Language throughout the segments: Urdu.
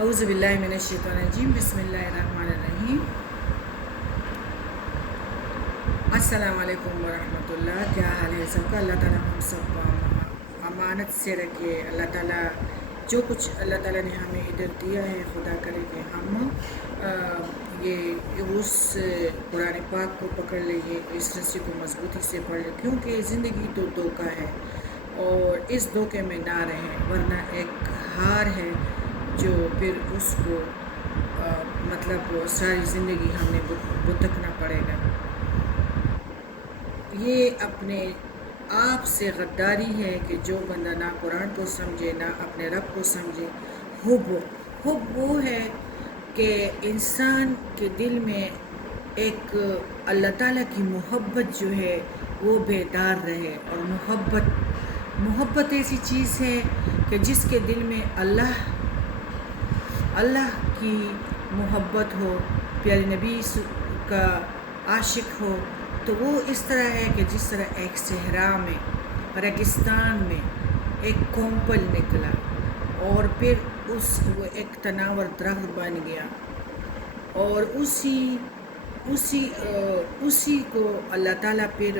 اعوذ باللہ من الشیطان الرجیم، بسم اللہ الرحمن الرحیم۔ السلام علیکم ورحمۃ اللہ۔ کیا حال ہے سب کا؟ اللہ تعالیٰ ہم سب امانت سے رکھے۔ اللہ تعالیٰ جو کچھ اللہ تعالیٰ نے ہمیں ادھر دیا ہے، خدا کرے کہ ہم یہ اس قرآن پاک کو پکڑ لیں، اس رسی کو مضبوطی سے پڑھ لیں، کیونکہ زندگی تو دھوکہ ہے اور اس دھوکے میں نہ رہیں، ورنہ ایک ہار ہے جو پھر اس کو مطلب ساری زندگی ہم نے بھٹکنا پڑے گا۔ یہ اپنے آپ سے غداری ہے کہ جو بندہ نہ قرآن کو سمجھے، نہ اپنے رب کو سمجھے۔ حب وہ ہے کہ انسان کے دل میں ایک اللہ تعالیٰ کی محبت جو ہے وہ بیدار رہے، اور محبت ایسی چیز ہے کہ جس کے دل میں اللہ کی محبت ہو، پیارے نبی کا عاشق ہو، تو وہ اس طرح ہے کہ جس طرح ایک صحرا میں، ریگستان میں ایک کونپل نکلا اور پھر وہ ایک تناور درخت بن گیا، اور اسی کو اللہ تعالیٰ پھر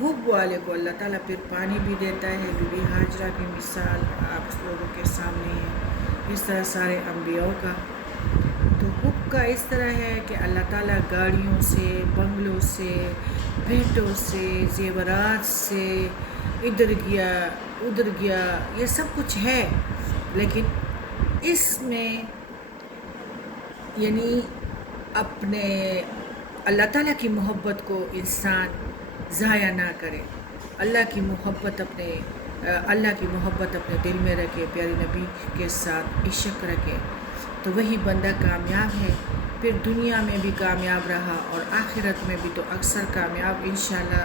حب والے کو اللہ تعالیٰ پھر پانی بھی دیتا ہے۔ بی بی ہاجرہ کی مثال آپ لوگوں کے سامنے ہے، اس طرح سارے انبیاء کا۔ تو حب کا اس طرح ہے کہ اللہ تعالیٰ گاڑیوں سے، بنگلوں سے، بھیٹوں سے، زیورات سے، ادھر گیا، یہ سب کچھ ہے، لیکن اس میں یعنی اپنے اللہ تعالیٰ کی محبت کو انسان ضائع نہ کرے، اللہ کی محبت اپنے دل میں رکھے، پیارے نبی کے ساتھ عشق رکھے، تو وہی بندہ کامیاب ہے، پھر دنیا میں بھی کامیاب رہا اور آخرت میں بھی تو اکثر کامیاب انشاءاللہ،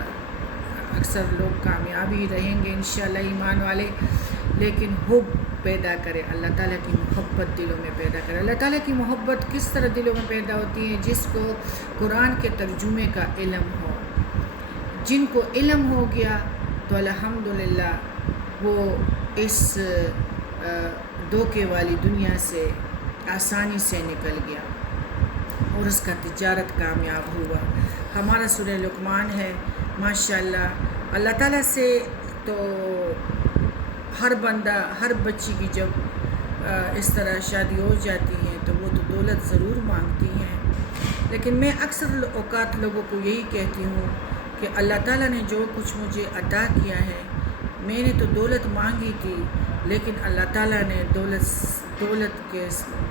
اکثر لوگ کامیاب ہی رہیں گے انشاءاللہ ایمان والے، لیکن حب پیدا کرے، اللہ تعالیٰ کی محبت دلوں میں پیدا کرے۔ اللہ تعالیٰ کی محبت کس طرح دلوں میں پیدا ہوتی ہے؟ جس کو قرآن کے ترجمے کا علم ہو، جن کو علم ہو گیا تو الحمدللہ وہ اس دھوکے والی دنیا سے آسانی سے نکل گیا اور اس کا تجارت کامیاب ہوا۔ ہمارا سورہ لقمان ہے، ماشاءاللہ اللہ تعالیٰ سے تو ہر بچی کی جب اس طرح شادی ہو جاتی ہے تو وہ تو دولت ضرور مانگتی ہیں، لیکن میں اکثر اوقات لوگوں کو یہی کہتی ہوں کہ اللہ تعالیٰ نے جو کچھ مجھے عطا کیا ہے، میں نے تو دولت مانگی تھی، لیکن اللہ تعالیٰ نے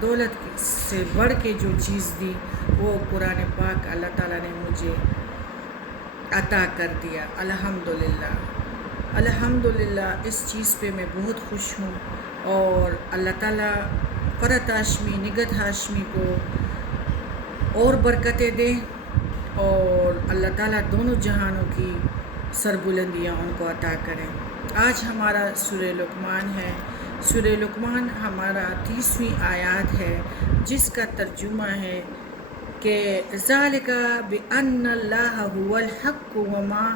دولت سے بڑھ کے جو چیز دی وہ قرآن پاک اللہ تعالیٰ نے مجھے عطا کر دیا۔ الحمدللہ اس چیز پہ میں بہت خوش ہوں، اور اللہ تعالیٰ فرت ہاشمی، نگت ہاشمی کو اور برکتیں دیں، اور اللہ تعالیٰ دونوں جہانوں کی سربلندیاں ان کو عطا کریں۔ آج ہمارا سورہ لقمان ہے۔ سورہ لقمان ہمارا 30ویں آیات ہے، جس کا ترجمہ ہے کہ ذالک بأن اللہ هو الحق وما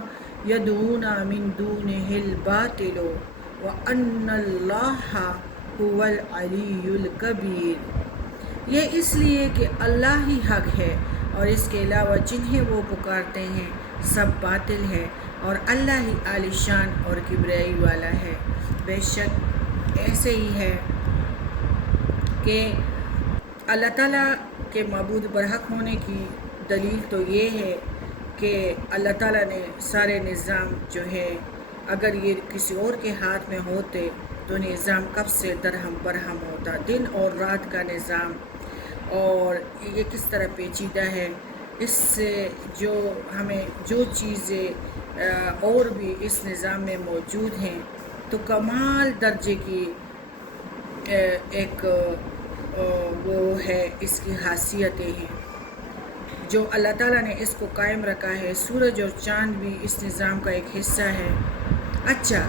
یدعون من دونہ الباطل وان اللہ هو العلی الکبیر۔ یہ اس لیے کہ اللہ ہی حق ہے اور اس کے علاوہ جنہیں وہ پکارتے ہیں سب باطل ہے، اور اللہ ہی عالی شان اور کبریائی والا ہے۔ بے شک ایسے ہی ہے کہ اللہ تعالیٰ کے معبود برحق ہونے کی دلیل تو یہ ہے کہ اللہ تعالیٰ نے سارے نظام جو ہے، اگر یہ کسی اور کے ہاتھ میں ہوتے تو نظام کب سے درہم برہم ہوتا، دن اور رات کا نظام، اور یہ کس طرح پیچیدہ ہے۔ اس سے جو چیزیں اور بھی اس نظام میں موجود ہیں تو کمال درجے کی ایک وہ ہے، اس کی خاصیتیں ہیں جو اللہ تعالیٰ نے اس کو قائم رکھا ہے۔ سورج اور چاند بھی اس نظام کا ایک حصہ ہے۔ اچھا،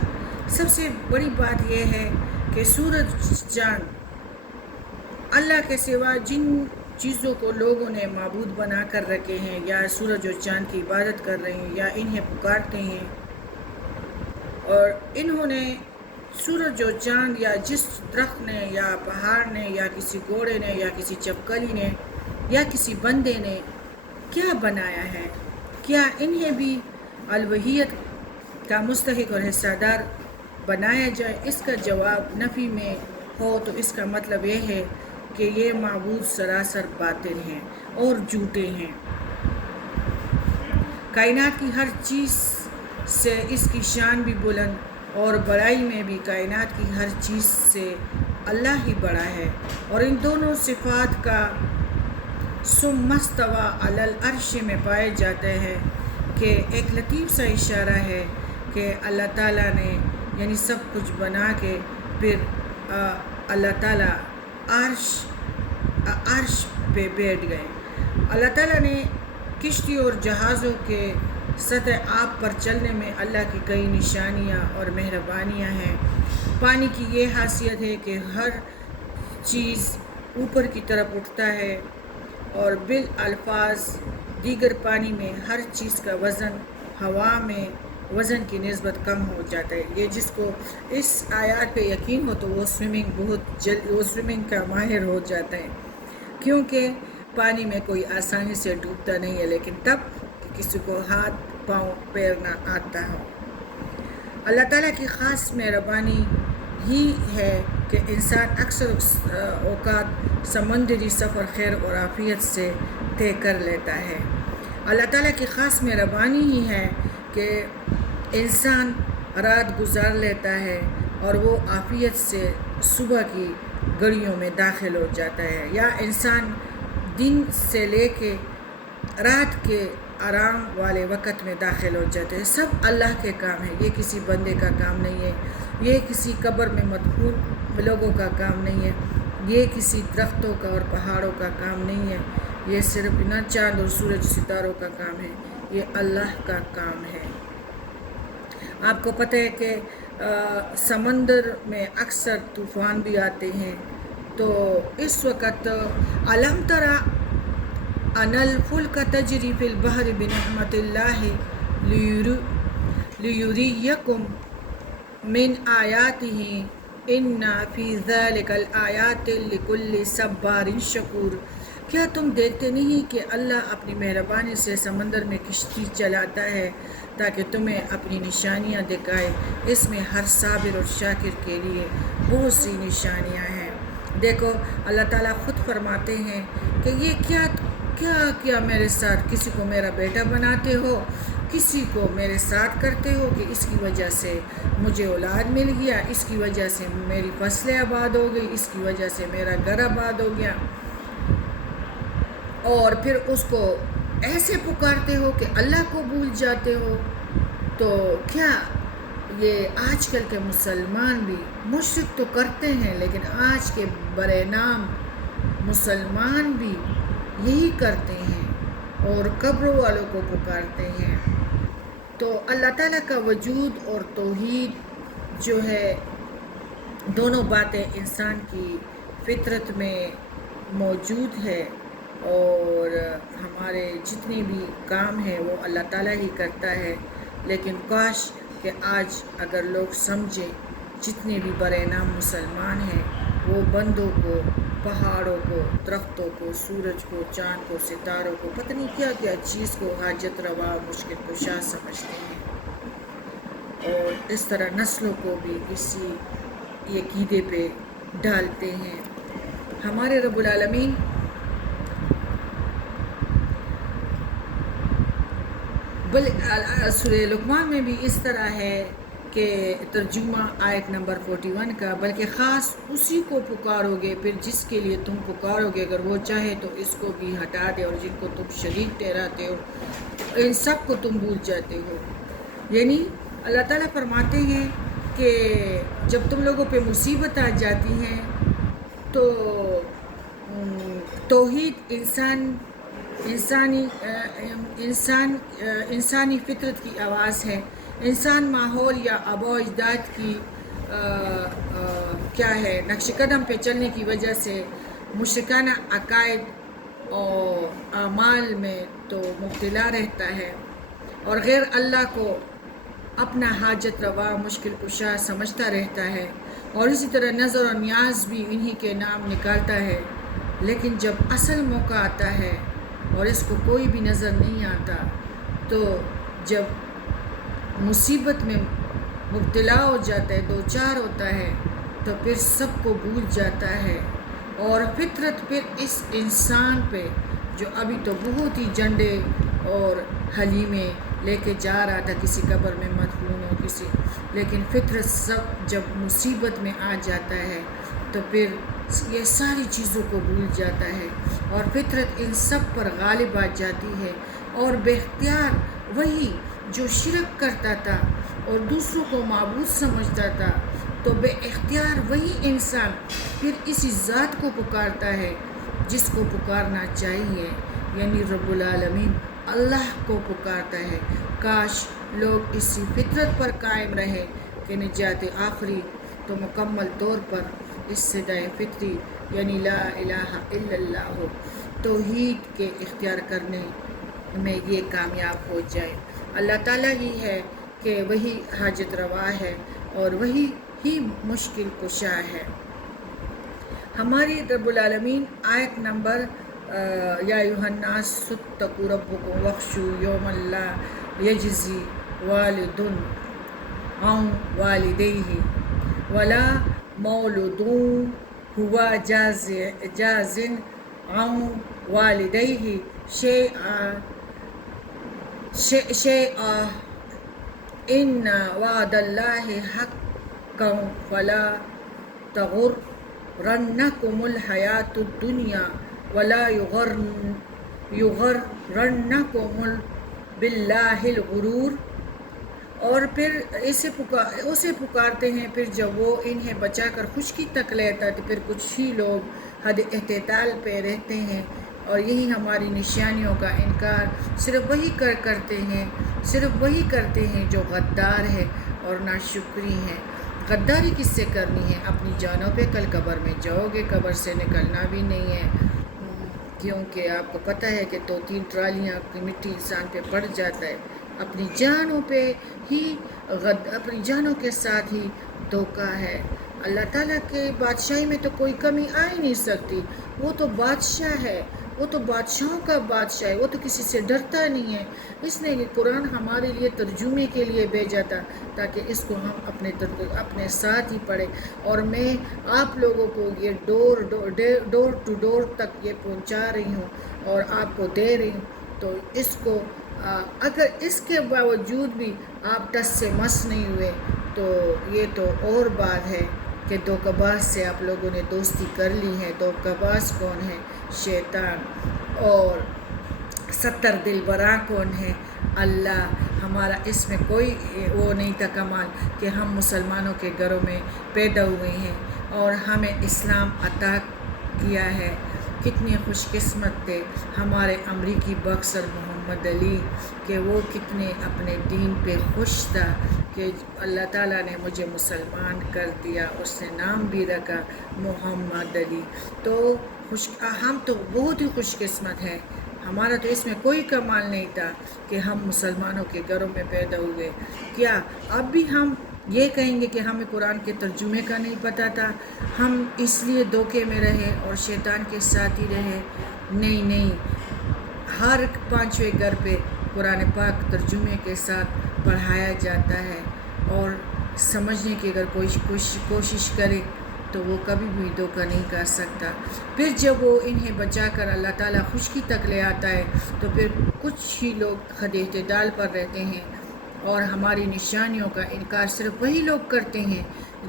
سب سے بڑی بات یہ ہے کہ سورج چاند اللہ کے سوا جن چیزوں کو لوگوں نے معبود بنا کر رکھے ہیں، یا سورج اور چاند کی عبادت کر رہے ہیں یا انہیں پکارتے ہیں، اور انہوں نے سورج و چاند یا جس درخت نے یا پہاڑ نے یا کسی گھوڑے نے یا کسی چپکلی نے یا کسی بندے نے کیا بنایا ہے؟ کیا انہیں بھی الوہیت کا مستحق اور حصہ دار بنایا جائے؟ اس کا جواب نفی میں ہو تو اس کا مطلب یہ ہے کہ یہ معبود سراسر باطل ہیں اور جھوٹے ہیں۔ کائنات کی ہر چیز سے اس کی شان بھی بلند اور بڑائی میں بھی کائنات کی ہر چیز سے اللہ ہی بڑا ہے، اور ان دونوں صفات کا ثم استویٰ علی العرش میں پائے جاتے ہیں کہ ایک لطیف سا اشارہ ہے کہ اللہ تعالیٰ نے یعنی سب کچھ بنا کے پھر اللہ تعالیٰ عرش پہ بیٹھ گئے۔ اللہ تعالیٰ نے کشتی اور جہازوں کے سطح آب پر چلنے میں اللہ کی کئی نشانیاں اور مہربانیاں ہیں۔ پانی کی یہ خاصیت ہے کہ ہر چیز اوپر کی طرف اٹھتا ہے، اور بالالفاظ دیگر پانی میں ہر چیز کا وزن ہوا میں وزن کی نسبت کم ہو جاتا ہے۔ یہ جس کو اس آیات پہ یقین ہو تو وہ سوئمنگ کا ماہر ہو جاتا ہے، کیونکہ پانی میں کوئی آسانی سے ڈوبتا نہیں ہے، لیکن تب کہ کسی کو ہاتھ پاؤں پیرنا آتا ہو۔ اللہ تعالیٰ کی خاص مہربانی ہی ہے کہ انسان اکثر اوقات سمندری سفر خیر اور عافیت سے طے کر لیتا ہے۔ اللہ تعالیٰ کی خاص مہربانی ہی ہے کہ انسان رات گزار لیتا ہے اور وہ عافیت سے صبح کی گھڑیوں میں داخل ہو جاتا ہے، یا انسان دن سے لے کے رات کے آرام والے وقت میں داخل ہو جاتے ہیں۔ سب اللہ کے کام ہے، یہ کسی بندے کا کام نہیں ہے، یہ کسی قبر میں مدفون لوگوں کا کام نہیں ہے، یہ کسی درختوں کا اور پہاڑوں کا کام نہیں ہے، یہ صرف نہ چاند اور سورج ستاروں کا کام ہے، یہ اللہ کا کام ہے۔ آپ کو پتہ ہے کہ سمندر میں اکثر طوفان بھی آتے ہیں، تو اس وقت الم تری ان الفلک تجری فی البحر بنعمت اللہ لیریکم من آیاتہ ان فی ذلک الآیات لکل صبار شکور۔ کیا تم دیکھتے نہیں کہ اللہ اپنی مہربانی سے سمندر میں کشتی چلاتا ہے تاکہ تمہیں اپنی نشانیاں دکھائے؟ اس میں ہر صابر اور شاکر کے لیے بہت سی نشانیاں ہیں۔ دیکھو اللہ تعالیٰ خود فرماتے ہیں کہ یہ کیا میرے ساتھ، کسی کو میرا بیٹا بناتے ہو، کسی کو میرے ساتھ کرتے ہو کہ اس کی وجہ سے مجھے اولاد مل گیا، اس کی وجہ سے میری فصلیں آباد ہو گئی، اس کی وجہ سے میرا گھر آباد ہو گیا، اور پھر اس کو ایسے پکارتے ہو کہ اللہ کو بھول جاتے ہو۔ تو کیا یہ آج کل کے مسلمان بھی مشرک تو کرتے ہیں، لیکن آج کے برے نام مسلمان بھی یہی کرتے ہیں اور قبروں والوں کو پکارتے ہیں۔ تو اللہ تعالیٰ کا وجود اور توحید جو ہے، دونوں باتیں انسان کی فطرت میں موجود ہے، اور ہمارے جتنے بھی کام ہیں وہ اللہ تعالیٰ ہی کرتا ہے۔ لیکن کاش کہ آج اگر لوگ سمجھیں، جتنے بھی برے نام مسلمان ہیں وہ بندوں کو، پہاڑوں کو، درختوں کو، سورج کو، چاند کو، ستاروں کو، پتہ نہیں کیا کیا چیز کو حاجت روا مشکل کشا سمجھتے ہیں، اور اس طرح نسلوں کو بھی اسی عقیدے پہ ڈالتے ہیں۔ ہمارے رب العالمین سورہ لقمان میں بھی اس طرح ہے کہ ترجمہ آیت نمبر 41 کا، بلکہ خاص اسی کو پکارو گے پھر جس کے لیے تم پکارو گے، اگر وہ چاہے تو اس کو بھی ہٹا دے، اور جن کو تم شریک ٹھہراتے ہو ان سب کو تم بھول جاتے ہو۔ یعنی اللہ تعالیٰ فرماتے ہیں کہ جب تم لوگوں پہ مصیبت آ جاتی ہیں تو توحید انسانی فطرت کی آواز ہے۔ انسان ماحول یا آباء و اجداد کی کیا ہے نقش قدم پہ چلنے کی وجہ سے مشرکانہ عقائد اور اعمال میں تو مبتلا رہتا ہے، اور غیر اللہ کو اپنا حاجت روا مشکل کشا سمجھتا رہتا ہے، اور اسی طرح نظر و نیاز بھی انہی کے نام نکالتا ہے۔ لیکن جب اصل موقع آتا ہے اور اس کو کوئی بھی نظر نہیں آتا، تو جب مصیبت میں مبتلا ہو جاتا ہے، دوچار ہوتا ہے، تو پھر سب کو بھول جاتا ہے، اور فطرت پھر اس انسان پہ جو ابھی تو بہت ہی جنڈے اور حلیمے لے کے جا رہا تھا کسی قبر میں مدفون ہو کسی، لیکن فطرت سب جب مصیبت میں آ جاتا ہے تو پھر یہ ساری چیزوں کو بھول جاتا ہے، اور فطرت ان سب پر غالب آ جاتی ہے، اور بے اختیار وہی جو شرک کرتا تھا اور دوسروں کو معبود سمجھتا تھا، تو بے اختیار وہی انسان پھر اسی ذات کو پکارتا ہے جس کو پکارنا چاہیے، یعنی رب العالمین اللہ کو پکارتا ہے۔ کاش لوگ اسی فطرت پر قائم رہے کہ نجات آخری تو مکمل طور پر اس صدائے فطری یعنی لا الہ الا اللہ ہو، توحید کے اختیار کرنے میں یہ کامیاب ہو جائے۔ اللہ تعالیٰ ہی ہے کہ وہی حاجت روا ہے اور وہی ہی مشکل کشا ہے۔ ہماری رب العالمین آیت نمبر یا ایھا الناس اتقوا ربکم واخشوا یوما لا یجزی والد عن والدیہ ولا مولود هو جاز عن والدیہ شیئا ان وعد اللہ حق فلا تغرنکم الحیاۃ الدنیا ولا یغرنکم باللہ الغرور۔ اور پھر اسے پکارتے ہیں، پھر جب وہ انہیں بچا کر خشکی تک لیتا ہے تو پھر کچھ ہی لوگ حد اعتدال پہ رہتے ہیں، اور یہی ہماری نشانیوں کا انکار صرف وہی کرتے ہیں جو غدار ہے اور ناشکری ہیں۔ غداری کس سے کرنی ہے؟ اپنی جانوں پہ۔ کل قبر میں جاؤ گے، قبر سے نکلنا بھی نہیں ہے، کیونکہ آپ کو پتہ ہے کہ 2-3 ٹرالیاں کی مٹی انسان پہ پڑ جاتا ہے۔ اپنی جانوں پہ ہی اپنی جانوں کے ساتھ ہی دھوکہ ہے۔ اللہ تعالیٰ کے بادشاہی میں تو کوئی کمی آ ہی نہیں سکتی، وہ تو بادشاہ ہے، وہ تو بادشاہوں کا بادشاہ ہے، وہ تو کسی سے ڈرتا نہیں ہے۔ اس نے یہ قرآن ہمارے لیے ترجمے کے لیے بھیجا تھا تاکہ اس کو ہم اپنے ساتھ ہی پڑھیں، اور میں آپ لوگوں کو یہ ڈور ٹو ڈور تک یہ پہنچا رہی ہوں اور آپ کو دے رہی ہوں، تو اس کو اگر اس کے باوجود بھی آپ ٹس سے مس نہیں ہوئے تو یہ تو اور بات ہے کہ دھوکہ باز سے آپ لوگوں نے دوستی کر لی ہے۔ دھوکہ باز کون ہے؟ شیطان۔ اور 70 دلبراں کون ہے؟ اللہ۔ ہمارا اس میں کوئی وہ نہیں تھا کمال کہ ہم مسلمانوں کے گھروں میں پیدا ہوئے ہیں اور ہمیں اسلام عطا کیا ہے۔ کتنے خوش قسمت تھے ہمارے امریکی باکسر محمد علی کہ وہ کتنے اپنے دین پہ خوش تھا کہ اللہ تعالیٰ نے مجھے مسلمان کر دیا، اس نے نام بھی رکھا محمد علی۔ تو ہم تو بہت ہی خوش قسمت ہیں، ہمارا تو اس میں کوئی کمال نہیں تھا کہ ہم مسلمانوں کے گھروں میں پیدا ہوئے۔ کیا اب بھی ہم یہ کہیں گے کہ ہمیں قرآن کے ترجمے کا نہیں پتہ تھا، ہم اس لیے دھوکے میں رہے اور شیطان کے ساتھ ہی رہے؟ نہیں، ہر 5ویں گھر پہ قرآن پاک ترجمے کے ساتھ پڑھایا جاتا ہے، اور سمجھنے کی اگر کوئی کوشش کرے تو وہ کبھی بھی دھوکہ نہیں کر سکتا۔ پھر جب وہ انہیں بچا کر اللہ تعالیٰ خشکی تک لے آتا ہے تو پھر کچھ ہی لوگ حد اعتدال پر رہتے ہیں، اور ہماری نشانیوں کا انکار صرف وہی لوگ کرتے ہیں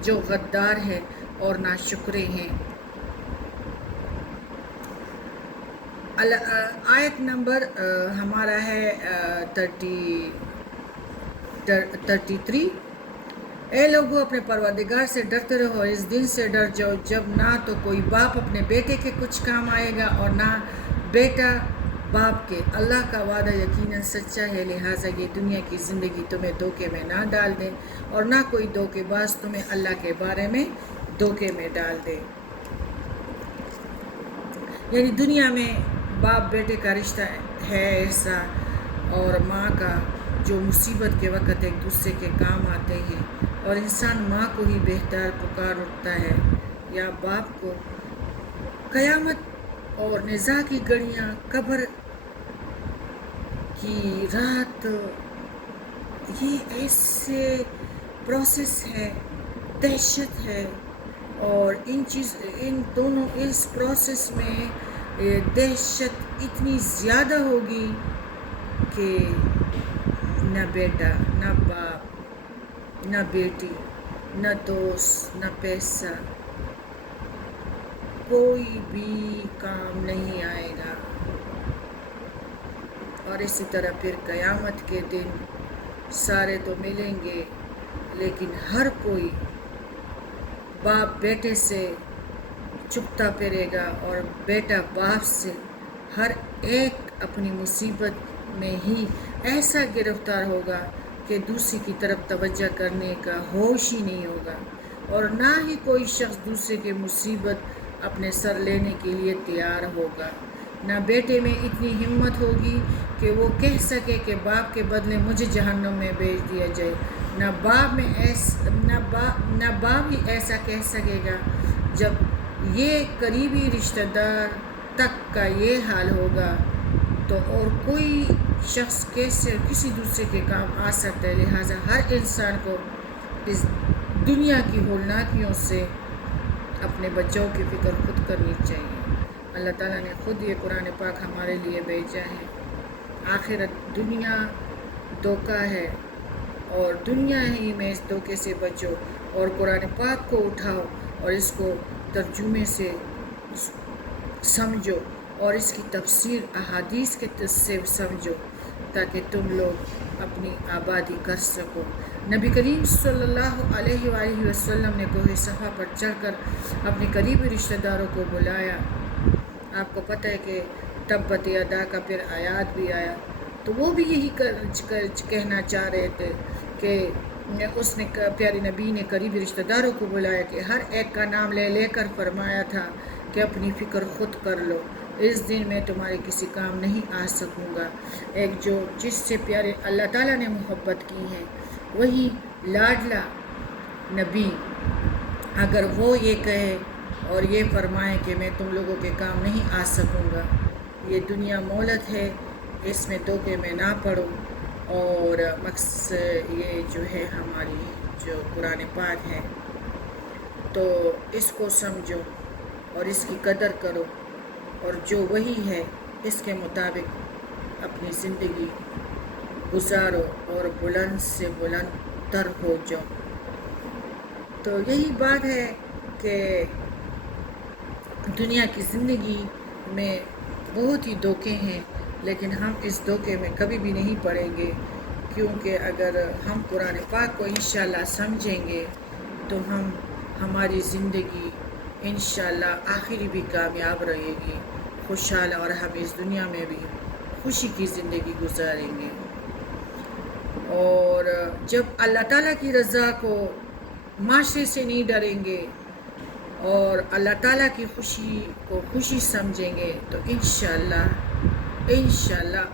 جو غدار ہیں اور ناشکرے ہیں۔ آیت نمبر ہمارا ہے 33۔ اے لوگو اپنے پروردگار سے ڈرتے رہو، اور اس دن سے ڈر جاؤ جب نہ تو کوئی باپ اپنے بیٹے کے کچھ کام آئے گا اور نہ بیٹا باپ کے۔ اللہ کا وعدہ یقیناً سچا ہے، لہٰذا یہ دنیا کی زندگی تمہیں دھوکے میں نہ ڈال دے اور نہ کوئی دھوکے باز تمہیں اللہ کے بارے میں دھوکے میں ڈال دے۔ یعنی دنیا میں باپ بیٹے کا رشتہ ہے ایسا، اور ماں کا جو مصیبت کے وقت ایک دوسرے کے کام آتے ہیں، اور انسان ماں کو ہی بہتر پکار اٹھتا ہے یا باپ کو۔ قیامت اور نزاع کی گھڑیاں، قبر کی رات، یہ ایسے پروسیس ہے، دہشت ہے، اور ان دونوں اس پروسیس میں دہشت اتنی زیادہ ہوگی کہ نہ بیٹا، نہ باپ، نہ بیٹی، نہ دوست، نہ پیسہ، کوئی بھی کام نہیں آئے گا۔ اور اسی طرح پھر قیامت کے دن سارے تو ملیں گے، لیکن ہر کوئی باپ بیٹے سے چپتا پھرے گا، اور بیٹا باپ سے، ہر ایک اپنی مصیبت میں ہی ایسا گرفتار ہوگا کہ دوسری کی طرف توجہ کرنے کا ہوش ہی نہیں ہوگا، اور نہ ہی کوئی شخص دوسرے کی مصیبت اپنے سر لینے کے لیے تیار ہوگا۔ نہ بیٹے میں اتنی ہمت ہوگی کہ وہ کہہ سکے کہ باپ کے بدلے مجھے جہنم میں بھیج دیا جائے، نہ باپ ہی ایسا کہہ سکے گا۔ جب یہ قریبی رشتہ دار تک کا یہ حال ہوگا تو اور کوئی شخص کیسے کسی دوسرے کے کام آ سکتا ہے؟ لہٰذا ہر انسان کو اس دنیا کی ہولناکیوں سے اپنے بچوں کی فکر خود کرنی چاہیے۔ اللہ تعالیٰ نے خود یہ قرآن پاک ہمارے لیے بھیجا ہے۔ آخرت دنیا دھوکہ ہے، اور دنیا ہی میں اس دھوکے سے بچو، اور قرآن پاک کو اٹھاؤ اور اس کو ترجمے سے سمجھو، اور اس کی تفسیر احادیث کے سے سمجھو، تاکہ تم لوگ اپنی آبادی کر سکو۔ نبی کریم صلی اللہ علیہ وآلہ وسلم نے کوہ صفا پر چڑھ کر اپنے قریبی رشتہ داروں کو بلایا۔ آپ کو پتہ ہے کہ تبت یدا کا پھر آیات بھی آیا، تو وہ بھی یہی کہنا چاہ رہے تھے کہ اس نے پیارے نبی نے قریبی رشتہ داروں کو بلایا کہ ہر ایک کا نام لے لے کر فرمایا تھا کہ اپنی فکر خود کر لو، اس دن میں تمہارے کسی کام نہیں آ سکوں گا۔ ایک جس سے پیارے اللہ تعالیٰ نے محبت کی ہے، وہی لاڈلا نبی، اگر وہ یہ کہے اور یہ فرمائے کہ میں تم لوگوں کے کام نہیں آ سکوں گا، یہ دنیا مولت ہے، اس میں دھوکے میں نہ پڑو۔ اور مقصد یہ جو ہے ہماری جو قرآن پاک ہے، تو اس کو سمجھو اور اس کی قدر کرو، اور جو وہی ہے اس کے مطابق اپنی زندگی گزارو، اور بلند سے بلند تر ہو جاؤ۔ تو یہی بات ہے کہ دنیا کی زندگی میں بہت ہی دھوکے ہیں، لیکن ہم اس دھوکے میں کبھی بھی نہیں پڑیں گے، کیونکہ اگر ہم قرآن پاک کو انشاءاللہ سمجھیں گے تو ہماری زندگی انشاءاللہ آخری بھی کامیاب رہے گی، خوشحال، اور ہم اس دنیا میں بھی خوشی کی زندگی گزاریں گے۔ اور جب اللہ تعالیٰ کی رضا کو معاشرے سے نہیں ڈریں گے اور اللہ تعالیٰ کی خوشی کو خوشی سمجھیں گے، تو انشاءاللہ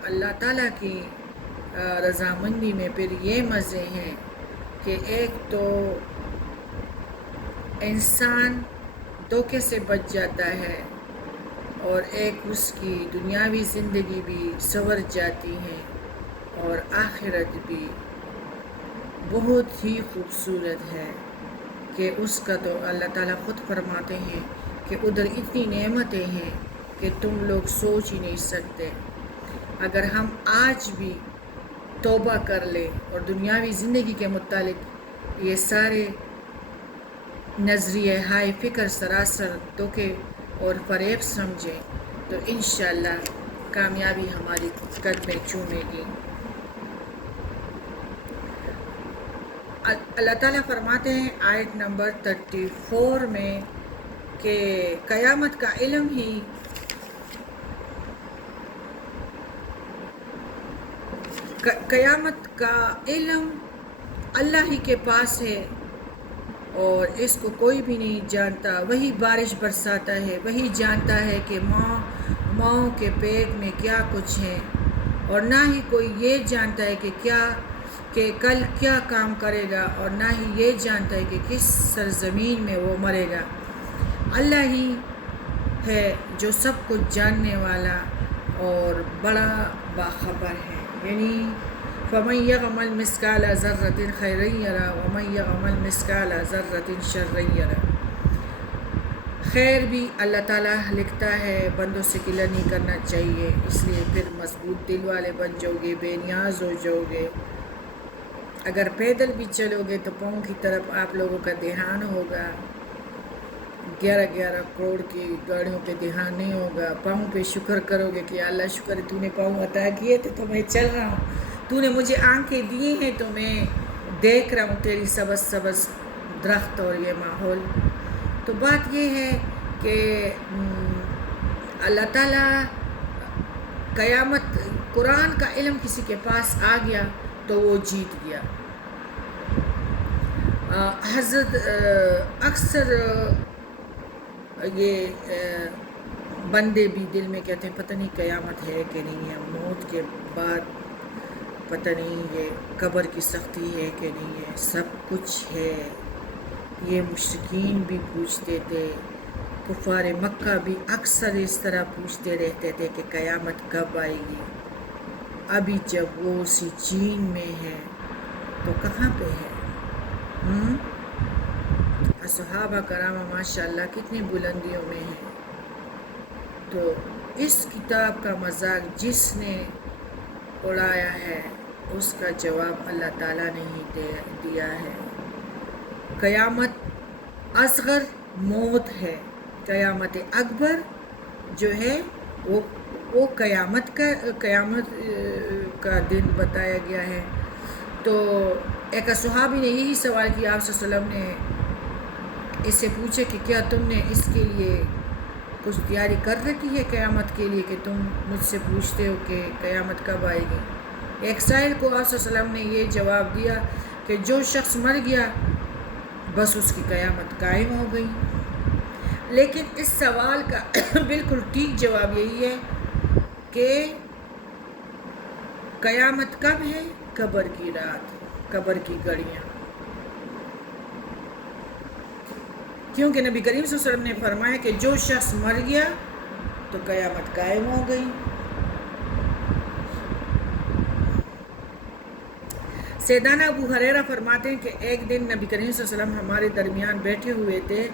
اللہ تعالیٰ کی رضامندی میں پھر یہ مزے ہیں کہ ایک تو انسان دھوکے سے بچ جاتا ہے، اور ایک اس کی دنیاوی زندگی بھی سنور جاتی ہے، اور آخرت بھی بہت ہی خوبصورت ہے کہ اس کا تو اللہ تعالیٰ خود فرماتے ہیں کہ ادھر اتنی نعمتیں ہیں کہ تم لوگ سوچ ہی نہیں سکتے۔ اگر ہم آج بھی توبہ کر لیں اور دنیاوی زندگی کے متعلق یہ سارے نظریے ہائے فکر سراسر دھوکے اور فریب سمجھیں، تو انشاءاللہ کامیابی ہماری قدمیں چومے گی۔ اللہ تعالیٰ فرماتے ہیں آیت نمبر 34 میں کہ قیامت کا علم اللہ ہی کے پاس ہے، اور اس کو کوئی بھی نہیں جانتا۔ وہی بارش برساتا ہے، وہی جانتا ہے کہ ماں کے پیٹ میں کیا کچھ ہے، اور نہ ہی کوئی یہ جانتا ہے کہ کل کیا کام کرے گا، اور نہ ہی یہ جانتا ہے کہ کس سرزمین میں وہ مرے گا۔ اللہ ہی ہے جو سب کچھ جاننے والا اور بڑا باخبر ہے۔ یعنی فَمَن يَعْمَلْ مِثْقَالَ ذَرَّةٍ خَيْرًا يَرَهُ وَمَن يَعْمَلْ مِثْقَالَ ذَرَّةٍ شَرًّا يَرَهُ۔ خیر بھی اللہ تعالیٰ لکھتا ہے، بندوں سے گلہ نہیں کرنا چاہیے، اس لیے پھر مضبوط دل والے بن جاؤ گے، بے نیاز ہو جاؤ گے۔ اگر پیدل بھی چلو گے تو پاؤں کی طرف آپ لوگوں کا دھیان ہوگا، 11 کروڑ کی گاڑیوں پہ دھیان نہیں ہوگا۔ پاؤں پہ شکر کرو گے کہ اللہ شکر ہے تو نے پاؤں عطا کیے تھے تو میں چل رہا ہوں، تو نے مجھے آنکھیں دی ہیں تو میں دیکھ رہا ہوں تیری سبز درخت اور یہ ماحول۔ تو بات یہ ہے کہ اللہ تعالیٰ قیامت، قرآن کا علم کسی کے پاس آ گیا تو وہ جیت گیا۔ حضرت اکثر یہ بندے بھی دل میں کہتے ہیں پتہ نہیں قیامت ہے کہ نہیں ہے، موت کے بعد پتہ نہیں یہ قبر کی سختی ہے کہ نہیں ہے، سب کچھ ہے۔ یہ مشرکین بھی پوچھتے تھے، کفار مکہ بھی اکثر اس طرح پوچھتے رہتے تھے کہ قیامت کب آئے گی۔ ابھی جب وہ اسی چین میں ہے تو کہاں پہ ہے؟ صحابہ کرام ماشاءاللہ کتنی بلندیوں میں ہیں۔ تو اس کتاب کا مذاق جس نے اڑایا ہے اس کا جواب اللہ تعالیٰ نے ہی دیا ہے۔ قیامت اصغر موت ہے، قیامت اکبر جو ہے وہ قیامت کا دن بتایا گیا ہے۔ تو ایک صحابی نے یہی سوال کیا، آپ صلی اللہ علیہ وسلم نے اس سے پوچھے کہ کیا تم نے اس کے لیے کچھ تیاری کر رکھی ہے قیامت کے لیے کہ تم مجھ سے پوچھتے ہو کہ قیامت کب آئے گی؟ ایک سائل کو آپ صلی اللہ علیہ وسلم نے یہ جواب دیا کہ جو شخص مر گیا بس اس کی قیامت قائم ہو گئی۔ لیکن اس سوال کا بالکل ٹھیک جواب یہی ہے کہ قیامت کب ہے؟ قبر کی رات، قبر کی گھڑیاں۔ کیونکہ نبی کریم صلی اللہ علیہ وسلم نے فرمایا کہ جو شخص مر گیا تو قیامت قائم ہو گئی۔ سیدنا ابو ہریرہ فرماتے ہیں کہ ایک دن نبی کریم صلی اللہ علیہ وسلم ہمارے درمیان بیٹھے ہوئے تھے،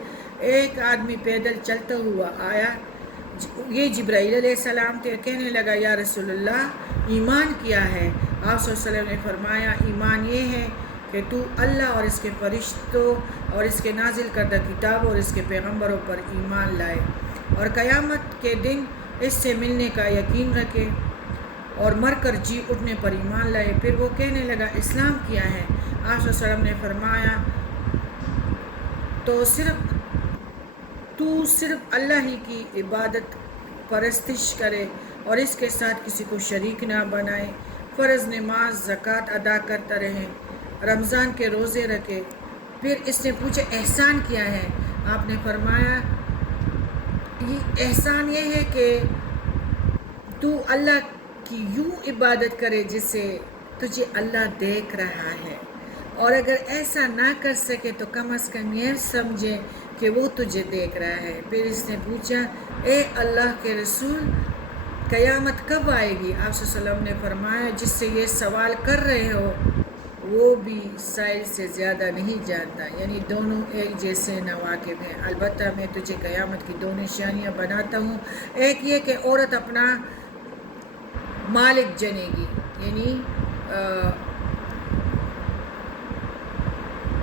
ایک آدمی پیدل چلتا ہوا آیا، یہ جبرائیل علیہ السلام تھے، کہنے لگا یا رسول اللہ ایمان کیا ہے؟ آپ صلی اللہ علیہ وسلم نے فرمایا ایمان یہ ہے کہ تو اللہ اور اس کے فرشتوں اور اس کے نازل کردہ کتاب اور اس کے پیغمبروں پر ایمان لائے اور قیامت کے دن اس سے ملنے کا یقین رکھے اور مر کر جی اٹھنے پر ایمان لائے۔ پھر وہ کہنے لگا اسلام کیا ہے؟ آپ صلی اللہ علیہ وسلم نے فرمایا تو صرف اللہ ہی کی عبادت پرستش کرے اور اس کے ساتھ کسی کو شریک نہ بنائے، فرض نماز زکوٰۃ ادا کرتا رہے، رمضان کے روزے رکھے۔ پھر اس نے پوچھا احسان کیا ہے؟ آپ نے فرمایا احسان یہ ہے کہ تو اللہ کی یوں عبادت کرے جسے تجھے اللہ دیکھ رہا ہے، اور اگر ایسا نہ کر سکے تو کم از کم یہ سمجھے کہ وہ تجھے دیکھ رہا ہے۔ پھر اس نے پوچھا اے اللہ کے رسول قیامت کب آئے گی؟ آپ صلی اللہ علیہ وسلم نے فرمایا جس سے یہ سوال کر رہے ہو وہ بھی سائل سے زیادہ نہیں جانتا، یعنی دونوں ایک جیسے ناواقف ہیں۔ البتہ میں تجھے قیامت کی دو نشانیاں بناتا ہوں، ایک یہ کہ عورت اپنا مالک جنے گی،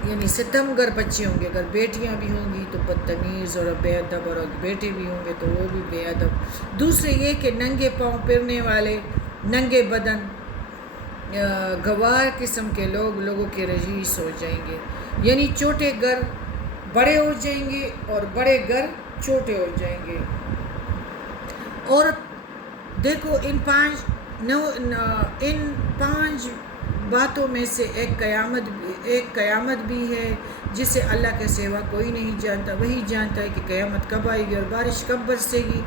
یعنی ستمگر بچے ہوں گے، اگر بیٹیاں بھی ہوں گی تو بدتمیز اور بے ادب، اور بیٹے بھی ہوں گے تو وہ بھی بے ادب۔ دوسرے یہ کہ ننگے پاؤں پھرنے والے، ننگے بدن، گوار قسم کے لوگوں کے رئیس ہو جائیں گے، یعنی چھوٹے گھر بڑے ہو جائیں گے اور بڑے گھر چھوٹے ہو جائیں گے۔ اور دیکھو ان پانچ باتوں میں سے ایک قیامت بھی ہے جسے اللہ کے سوا کوئی نہیں جانتا، وہی جانتا ہے کہ قیامت کب آئے گی اور بارش کب برسے گی،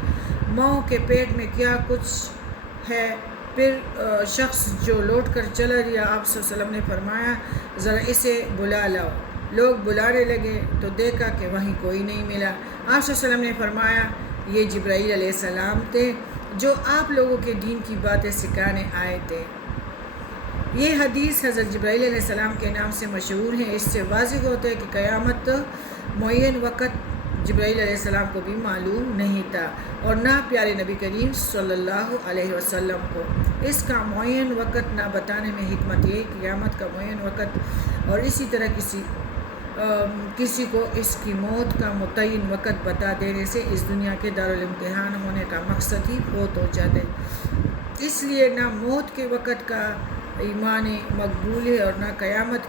ماؤں کے پیٹ میں کیا کچھ ہے پھر شخص جو لوٹ کر چلا گیا، آپ صلی اللہ علیہ وسلم نے فرمایا ذرا اسے بلا لاؤ۔ لوگ بلانے لگے تو دیکھا کہ وہیں کوئی نہیں ملا۔ آپ صلی اللہ علیہ وسلم نے فرمایا یہ جبرائیل علیہ السلام تھے جو آپ لوگوں کے دین کی باتیں سکھانے آئے تھے۔ یہ حدیث حضرت جبرائیل علیہ السلام کے نام سے مشہور ہے۔ اس سے واضح ہوتا ہے کہ قیامت معین وقت جبرائیل علیہ السلام کو بھی معلوم نہیں تھا اور نہ پیارے نبی کریم صلی اللہ علیہ وسلم کو۔ اس کا معین وقت نہ بتانے میں حکمت یہ قیامت کا معین وقت اور اسی طرح کسی کو اس کی موت کا متعین وقت بتا دینے سے اس دنیا کے دارالامتحان ہونے کا مقصد ہی فوت ہو جاتا ہے۔ اس لیے نہ موت کے وقت کا ایمان مقبول ہے اور نہ قیامت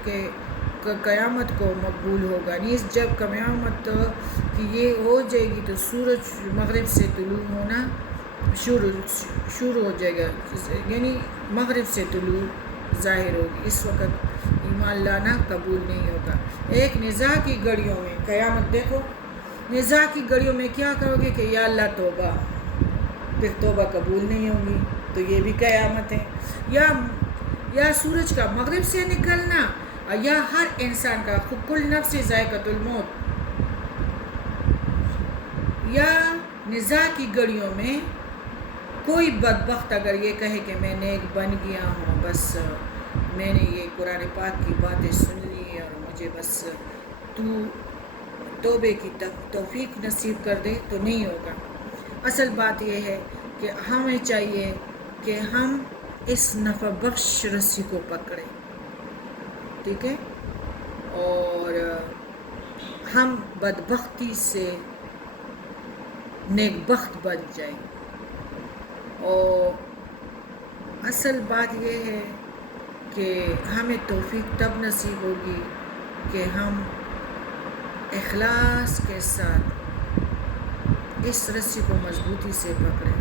کو مقبول ہوگا۔ نیز جب قیامت کی یہ ہو جائے گی تو سورج مغرب سے طلوع ہونا شروع ہو جائے گا، یعنی مغرب سے طلوع ظاہر ہوگی۔ اس وقت ایمان لانا قبول نہیں ہوگا۔ ایک نزاع کی گھڑیوں میں قیامت، دیکھو نزاع کی گھڑیوں میں کیا کرو گے کہ یا اللہ توبہ، پھر توبہ قبول نہیں ہوگی، تو یہ بھی قیامت ہے۔ یا سورج کا مغرب سے نکلنا، یا ہر انسان کا کل نفس ذائقۃ الموت، یا نزاع کی گھڑیوں میں کوئی بدبخت اگر یہ کہے کہ میں نیک بن گیا ہوں، بس میں نے یہ قرآن پاک کی باتیں سن لی اور مجھے بس تو توبے کی توفیق نصیب کر دے، تو نہیں ہوگا۔ اصل بات یہ ہے کہ ہمیں چاہیے کہ ہم اس نفع بخش رسی کو پکڑیں، ٹھیک ہے، اور ہم بدبختی سے نیک بخت بن جائیں۔ اور اصل بات یہ ہے کہ ہمیں توفیق تب نصیب ہوگی کہ ہم اخلاص کے ساتھ اس رسی کو مضبوطی سے پکڑیں۔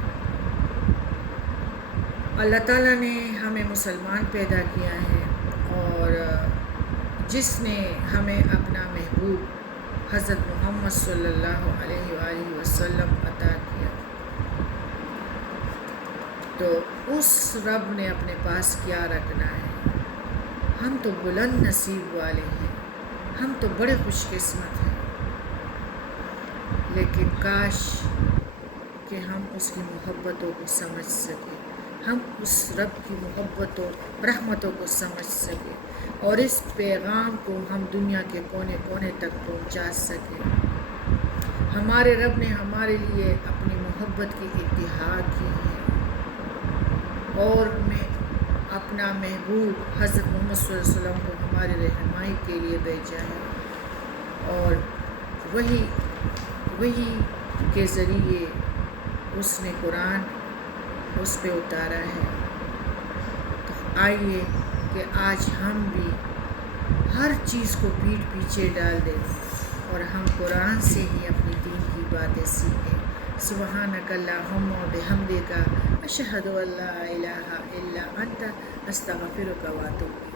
اللہ تعالیٰ نے ہمیں مسلمان پیدا کیا ہے اور جس نے ہمیں اپنا محبوب حضرت محمد صلی اللہ علیہ وآلہ وسلم عطا کیا، تو اس رب نے اپنے پاس کیا رکھنا ہے۔ ہم تو بلند نصیب والے ہیں، ہم تو بڑے خوش قسمت ہیں، لیکن کاش کہ ہم اس کی محبتوں کو سمجھ سکیں، ہم اس رب کی محبتوں رحمتوں کو سمجھ سکیں اور اس پیغام کو ہم دنیا کے کونے کونے تک پہنچا سکیں۔ ہمارے رب نے ہمارے لیے اپنی محبت کی انتہا کی ہے اور میں اپنا محبوب حضرت محمد صلی اللہ علیہ وسلم کو ہماری رہنمائی کے لیے بھیجا ہے اور وہی کے ذریعے اس نے قرآن اس پہ اتارا ہے۔ تو آئیے کہ آج ہم بھی ہر چیز کو پیٹھ پیچھے ڈال دیں اور ہم قرآن سے ہی اپنی دین کی باتیں سیکھیں۔ سبحانک اللہم و بحمدک، اشہد ان لا الہ الا انت، استغفرک و اتوب الیک۔